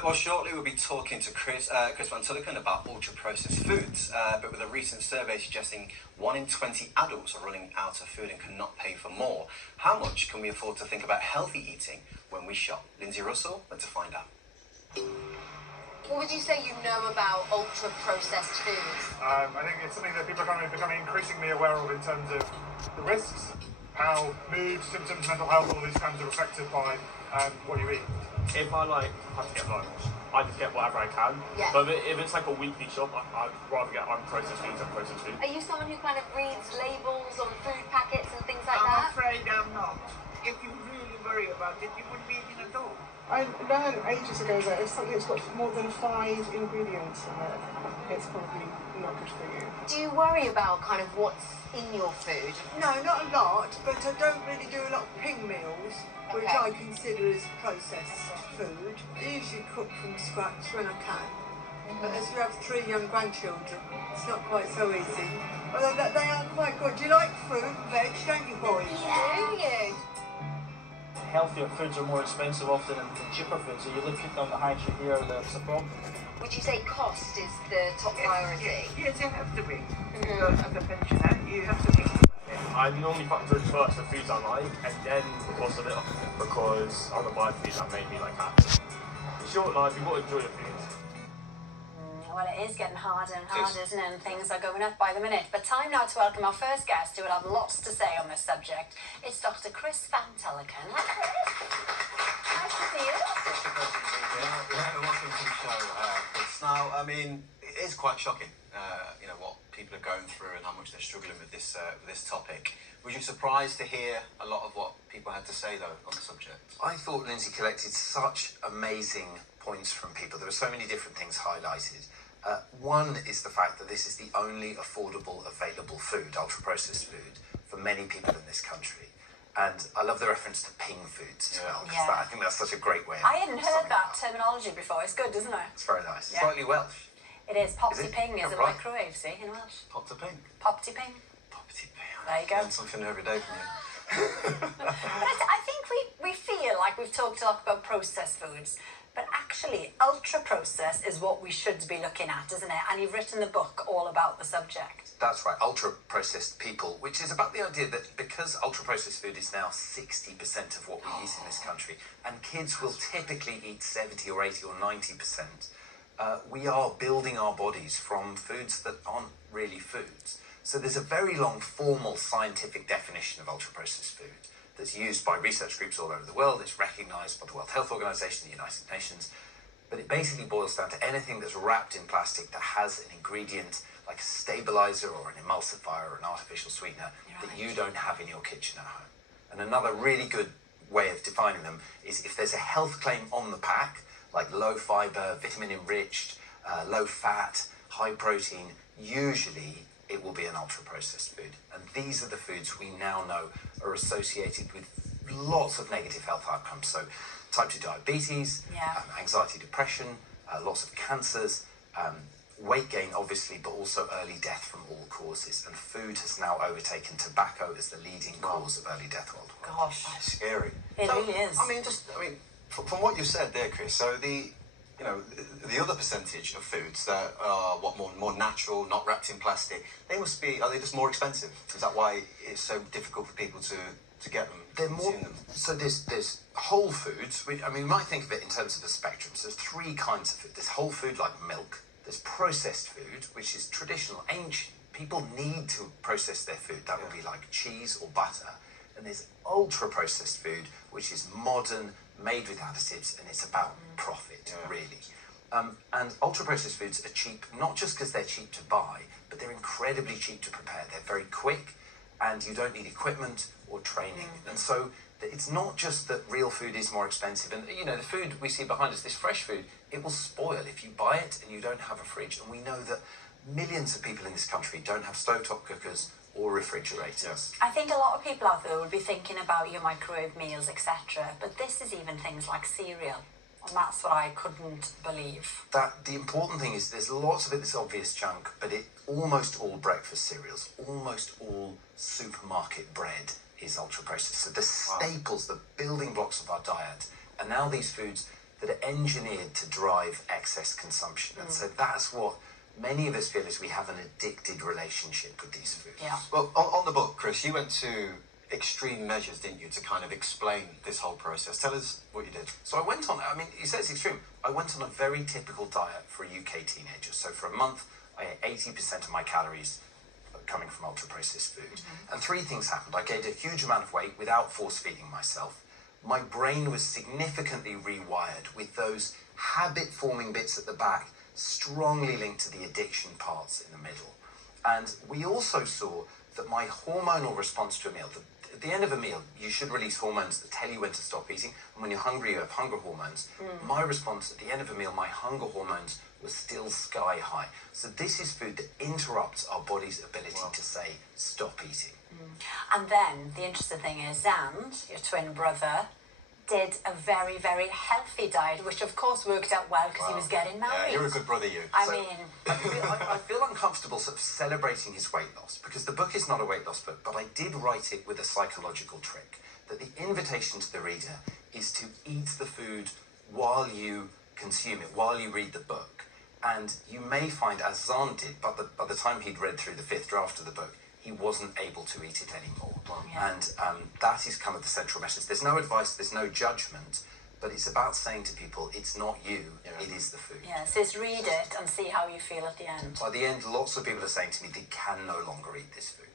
Well, shortly we'll be talking to Chris van Tulleken about ultra-processed foods, but with a recent survey suggesting 1 in 20 adults are running out of food and cannot pay for more. How much can we afford to think about healthy eating when we shop? Lindsay Russell went to find out. What would you say you know about ultra-processed foods? I think it's something that people are becoming increasingly aware of in terms of the risks, how mood, symptoms, mental health, all these kinds are affected by what you eat. If I have to get lunch, I just get whatever I can. Yeah. But if it's like a weekly shop, I'd rather get unprocessed foods than processed food. Are you someone who kind of reads labels on food packets and things like I'm that? afraid I'm not. If you really worry about it, you wouldn't be eating at all. I learned ages ago that if something's got more than 5 ingredients in it, it's probably not good for you. Do you worry about kind of what's in your food? No, not a lot, but I don't really do a lot of ping meals, which Okay. I consider as processed food. I usually cook from scratch when I can. But as you have 3 young grandchildren, it's not quite so easy. Although they are quite good. Do you like fruit and veg, don't you, boys? Do you? Healthier foods are more expensive often than cheaper foods, so you look at on the high street here, that's a problem. Would you say cost is the top priority? Yes, it has to be. Mhm. As a pensioner, you have to think about it. I normally factor in first the foods I like, and then the cost of it, because I want to buy food that made me happy. In short life, you've got to enjoy your food. Well, it is getting harder and harder, isn't it? And things are going up by the minute. But time now to welcome our first guest who will have lots to say on this subject. It's Dr. Chris van Tulleken. Nice to see you. Welcome to the show, Chris. Now, I mean, it is quite shocking, what people are going through and how much they're struggling with this topic. Was you surprised to hear a lot of what people had to say, though, on the subject? I thought Lindsay collected such amazing points from people. There were so many different things highlighted. One is the fact that this is the only affordable, available food, ultra-processed food, for many people in this country. And I love the reference to ping foods as well, because I think that's such a great way of I hadn't heard that up. terminology before. It's good, isn't it? It's very nice. Yeah. Slightly Welsh. It is. Popty Is it? ping is Oh, a right. microwave, see, in Welsh. Pop to ping. Popty ping. Poppy ping. There you go. Learn something every day from you. But I think we feel like we've talked a lot about processed foods, but actually ultra-processed is what we should be looking at, isn't it? And you've written the book all about the subject. That's right, ultra-processed people, which is about the idea that because ultra-processed food is now 60% of what we eat in this country, and kids will typically eat 70 or 80 or 90%, we are building our bodies from foods that aren't really foods. So there's a very long formal scientific definition of ultra-processed food that's used by research groups all over the world. It's recognised by the World Health Organization, the United Nations, but it basically boils down to anything that's wrapped in plastic that has an ingredient like a stabilizer or an emulsifier or an artificial sweetener that you don't have in your kitchen at home. And another really good way of defining them is if there's a health claim on the pack, like low fiber, vitamin enriched, low fat, high protein, usually it will be an ultra-processed food. And these are the foods we now know are associated with lots of negative health outcomes. So type 2 diabetes, anxiety, depression, lots of cancers, weight gain, obviously, but also early death from all causes. And food has now overtaken tobacco as the leading cause of early death worldwide. Gosh. That's scary. It really is. I mean, from what you said there, Chris, so the other percentage of foods that are more natural, not wrapped in plastic, are they just more expensive? Is that why it's so difficult for people to get them? They're more, so there's whole foods, which, I mean, you might think of it in terms of a spectrum. So there's 3 kinds of food. There's whole food like milk. There's processed food, which is traditional, ancient. People need to process their food. That would be like cheese or butter. And there's ultra-processed food, which is modern, made with additives, and it's about profit, really. And ultra-processed foods are cheap, not just because they're cheap to buy, but they're incredibly cheap to prepare. They're very quick, and you don't need equipment or training. And so it's not just that real food is more expensive. And, the food we see behind us, this fresh food, it will spoil if you buy it and you don't have a fridge. And we know that millions of people in this country don't have stovetop cookers or refrigerators. I think a lot of people out there would be thinking about your microwave meals, etc. But this is even things like cereal. And that's what I couldn't believe. The important thing is there's lots of it that's obvious junk, but almost all breakfast cereals, almost all supermarket bread is ultra-processed. So the staples, the building blocks of our diet, and now these foods, that are engineered to drive excess consumption. And so that's what many of us feel, is we have an addicted relationship with these foods. Yeah. Well, on the book, Chris, you went to extreme measures, didn't you, to kind of explain this whole process? Tell us what you did. So I went on, I mean, you say it's extreme. I went on a very typical diet for a UK teenager. So for a month, I ate 80% of my calories coming from ultra-processed food. And three things happened. I gained a huge amount of weight without force-feeding myself. My brain was significantly rewired, with those habit-forming bits at the back strongly linked to the addiction parts in the middle. And we also saw that my hormonal response to a meal, at the end of a meal, you should release hormones that tell you when to stop eating. And when you're hungry, you have hunger hormones. My response at the end of a meal, my hunger hormones were still sky high. So this is food that interrupts our body's ability to say, stop eating. And then the interesting thing is, Zand, your twin brother, did a very, very healthy diet, which of course worked out well because he was getting married. Yeah, you're a good brother, you. I So, mean, I feel uncomfortable sort of celebrating his weight loss, because the book is not a weight loss book, but I did write it with a psychological trick, that the invitation to the reader is to eat the food while you consume it, while you read the book. And you may find, as Zahn did, by the time he'd read through the fifth draft of the book, he wasn't able to eat it anymore. And that is kind of the central message. There's no advice, there's no judgment, but it's about saying to people, it's not you, it is the food. yes, just read it and see how you feel at the end. By the end, lots of people are saying to me they can no longer eat this food.